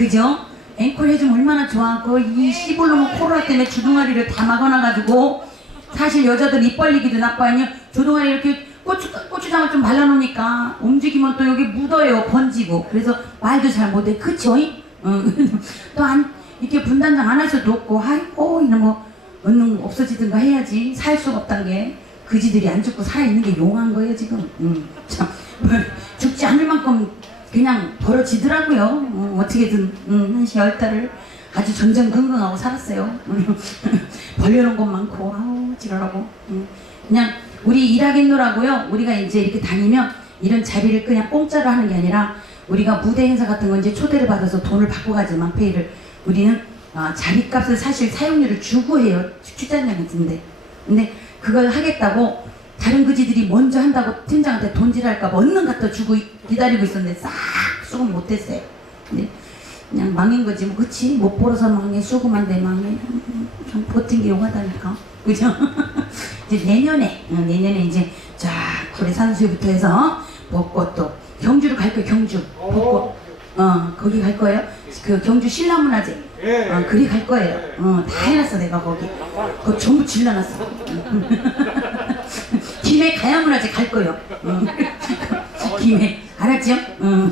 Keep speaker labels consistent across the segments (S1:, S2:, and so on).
S1: 그죠? 앵콜 해주면 얼마나 좋아. 그이 씨불놈의 코로나 때문에 주둥아리를 다 막아놔가지고 사실 여자들 입 벌리기도 나빠요. 주둥아리 이렇게 고추, 고추장을 좀 발라놓으니까 움직이면 또 여기 묻어요. 번지고. 그래서 말도 잘 못해. 그쵸? 응. 또안 이렇게 분단장 안 할 수도 없고 아이고 이놈 뭐 얼른 없어지든가 해야지 살 수가 없단 게 그지들이 안 죽고 살아있는 게 용한 거예요 지금 음, 참 뭐, 죽지 않을 만큼 그냥 벌어지더라고요. 어, 어떻게든 음, 한시 열 달을 아주 전전긍긍하고 살았어요. 음, 벌려놓은 것 많고 아우 지랄하고. 음, 그냥 우리 일하겠노라고요. 우리가 이제 이렇게 다니면 이런 자리를 그냥 공짜로 하는 게 아니라 우리가 무대 행사 같은 거 이제 초대를 받아서 돈을 받고 가지만 페이를 우리는 아, 자리값을 사실 사용료를 주고 해요. 출장장 같은데. 근데 그걸 하겠다고 다른 그지들이 먼저 한다고 팀장한테 돈질할까 봐 얼른 갖다 주고 기다리고 있었는데 싹 수금 못했어요. 근데 그냥 망인 거지. 뭐 그치? 못 벌어서 망해. 수금한데 망해. 음, 좀 버틴 게 용하다니까. 그죠? 이제 내년에 어, 내년에 이제 자 구례 산수유부터 해서 벚꽃도 경주로 갈 거예요 경주. 벚꽃. 어 거기 갈 거예요. 그 경주 신라문화재.
S2: 예.
S1: 어 그리 갈 거예요. 어다 해놨어 내가 거기. 그거 전부 질러놨어 김해 가야문화재 갈 거예요 어. 김해 알았죠? 어.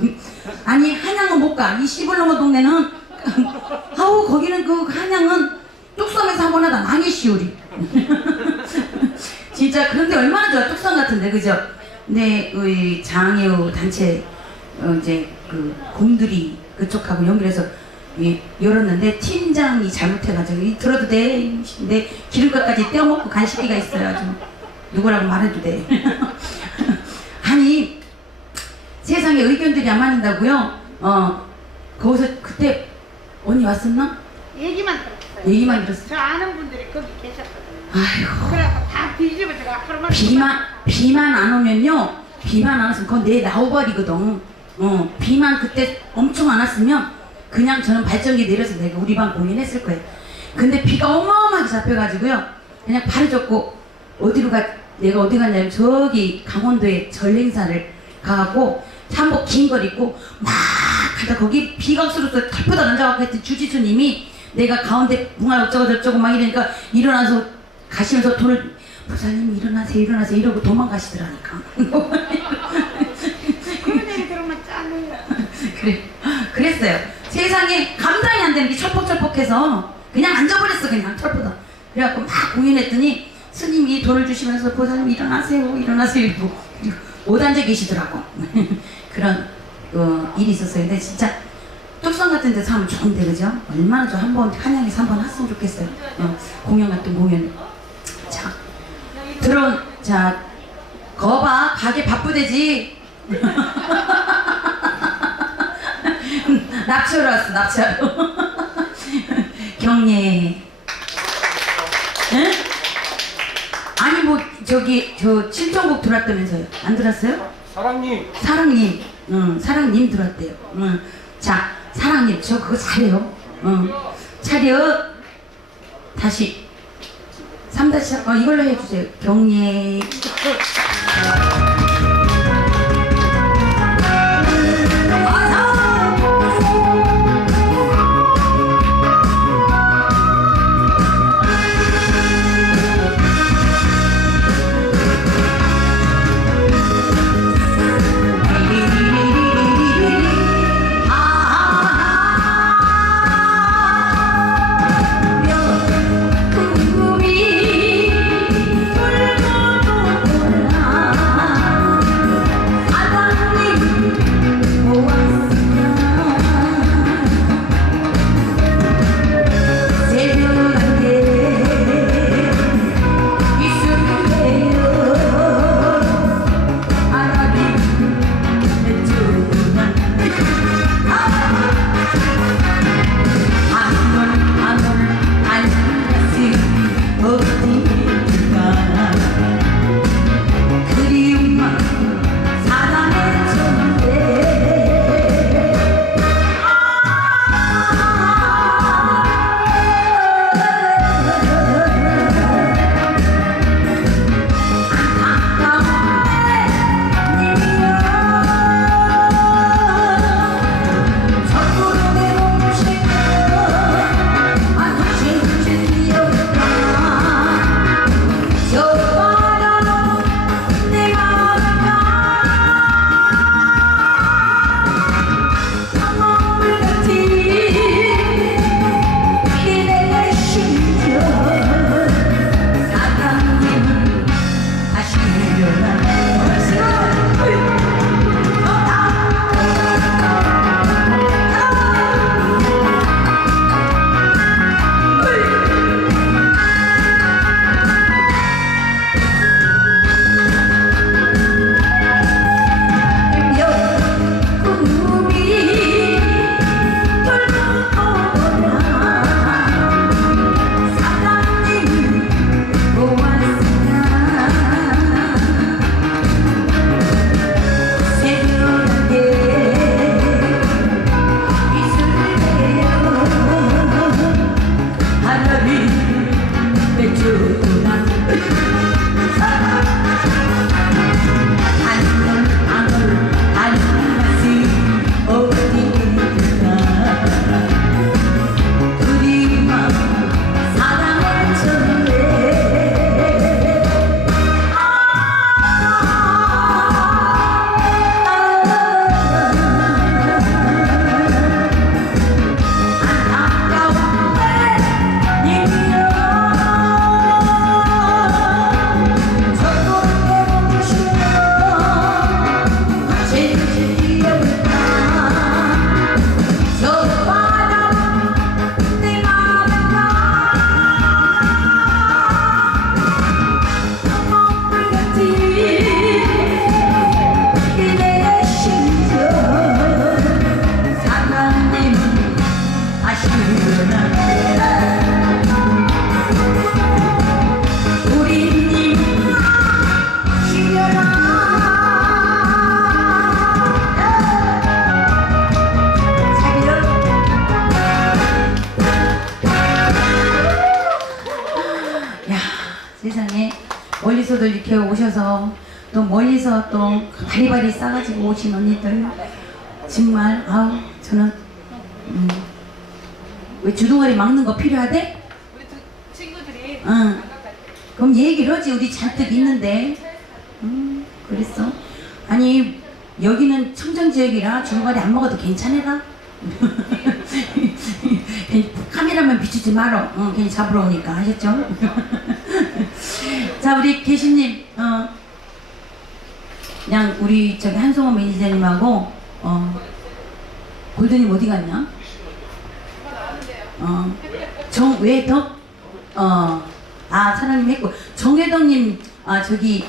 S1: 아니 한양은 못 가 이 시골로머 동네는 아우 거기는 그 한양은 뚝섬에서 한번 하다 망해 시오리 진짜 그런데 얼마나 좋아 뚝섬 같은데 그죠? 근데 우리 장애우 단체 어, 이제 그 곰들이 그쪽하고 연결해서 이, 열었는데 팀장이 잘못해가지고 이 들어도 돼? 근데 기름값까지 떼어먹고 간 시기가 있어요 좀 누구라고 말해도 돼 아니 세상에 의견들이 안 맞는다고요? 어 거기서 그때 언니 왔었나?
S3: 얘기만 들었어요.
S1: 얘기만 들었어
S3: 저 아는 분들이 거기 계셨거든요.
S1: 아이고
S3: 그래서 다 뒤집어져가 하루만
S1: 비만 비만 안 오면요 비만 안 왔으면 그건 내 나오버리거든 어 비만 그때 엄청 안 왔으면 그냥 저는 발전기 내려서 내가 우리 방 공연했을 거예요 근데 비가 어마어마하게 잡혀가지고요 그냥 발을 접고 어디로 가 내가 어디 갔냐면 저기 강원도에 절 행사를 가고 한복 긴 걸 입고 막 가다 거기 비강수로서 털보다 앉아갖고 했더니 주지수님이 내가 가운데 붕알 어쩌고 저쩌고 막 이러니까 일어나서 가시면서 돈을 부사님 일어나세요 일어나세요 이러고 도망가시더라니까.
S3: 그런 얘기 들으면 짠해요.
S1: 그래 그랬어요. 세상에 감당이 안 되는 게 철퍽철퍽해서 그냥 앉아버렸어 그냥 철보다. 그래갖고 막 공연했더니 스님이 돈을 주시면서 보사님 일어나세요 일어나세요 이러고 못 앉아 계시더라고. 그런 어, 일이 있었어요. 진짜 뚝섬 같은 데서 하면 좋은데 그죠? 얼마나 좋아. 한번 한양에서 한번 했으면 좋겠어요. 어, 공연 같은 공연. 자 들어온 자 거봐 가게 바쁘대지. 납치하러 왔어 납치하러. 경례. 응? 저기 저 신청곡 들었다면서요 안 들었어요?
S2: 사랑님.
S1: 사랑님 응 사랑님 들었대요 응. 자 사랑님 저 그거 잘해요 응. 차렷 다시 3다시 어 이걸로 해주세요 경례 어디서도 이렇게 오셔서 또 멀리서 또 바리바리 싸가지고 오신 언니들 정말 아우 저는 음, 왜 주둥아리 막는 거 필요하대?
S3: 우리 두 친구들이
S1: 응. 그럼 얘기를 하지 우리 잔뜩 있는데 음 그랬어 아니 여기는 청정지역이라 주둥아리 안 먹어도 괜찮아라 카메라만 비추지 말어 어, 괜히 잡으러 오니까 아셨죠? 자 우리 계신님 어 그냥 우리 저기 한송호 매니저님하고 어 골드님 어디 갔냐? 어 정외덕 어 아 사장님 했고 정외덕님 아 저기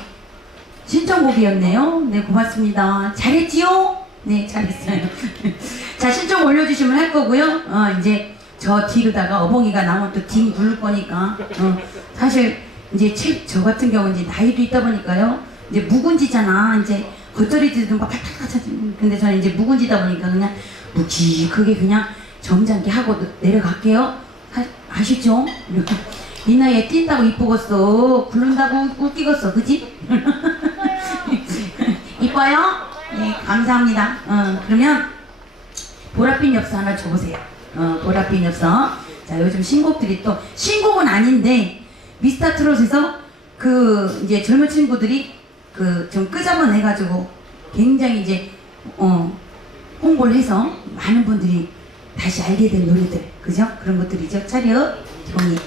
S1: 신청곡이었네요. 네 고맙습니다. 잘했지요? 네 잘했어요. 자 신청 올려주시면 할 거고요. 어 이제 저 뒤로다가 어벙이가 나오면 또딩 부를 거니까 어 사실 이제 책 저 같은 경우 이제 나이도 있다 보니까요. 이제 묵은지잖아. 이제 겉절이들도 막 탁탁탁 근데 저는 이제 묵은지다 보니까 그냥 묵직하게 그냥 점잖게 하고 내려갈게요. 하, 아시죠? 이 나이에 뛴다고 이쁘겠어. 굴른다고 웃기겠어. 그지? 이뻐요? 네, 감사합니다. 어, 그러면 보랏빛 엽서 하나 줘보세요. 어, 보랏빛 엽서. 자, 요즘 신곡들이 또, 신곡은 아닌데, 미스터 트롯에서 그, 이제 젊은 친구들이 그, 좀 끄잡아 내가지고, 굉장히 이제, 어, 홍보를 해서 많은 분들이 다시 알게 된 노래들. 그죠? 그런 것들이죠. 차렷, 정리.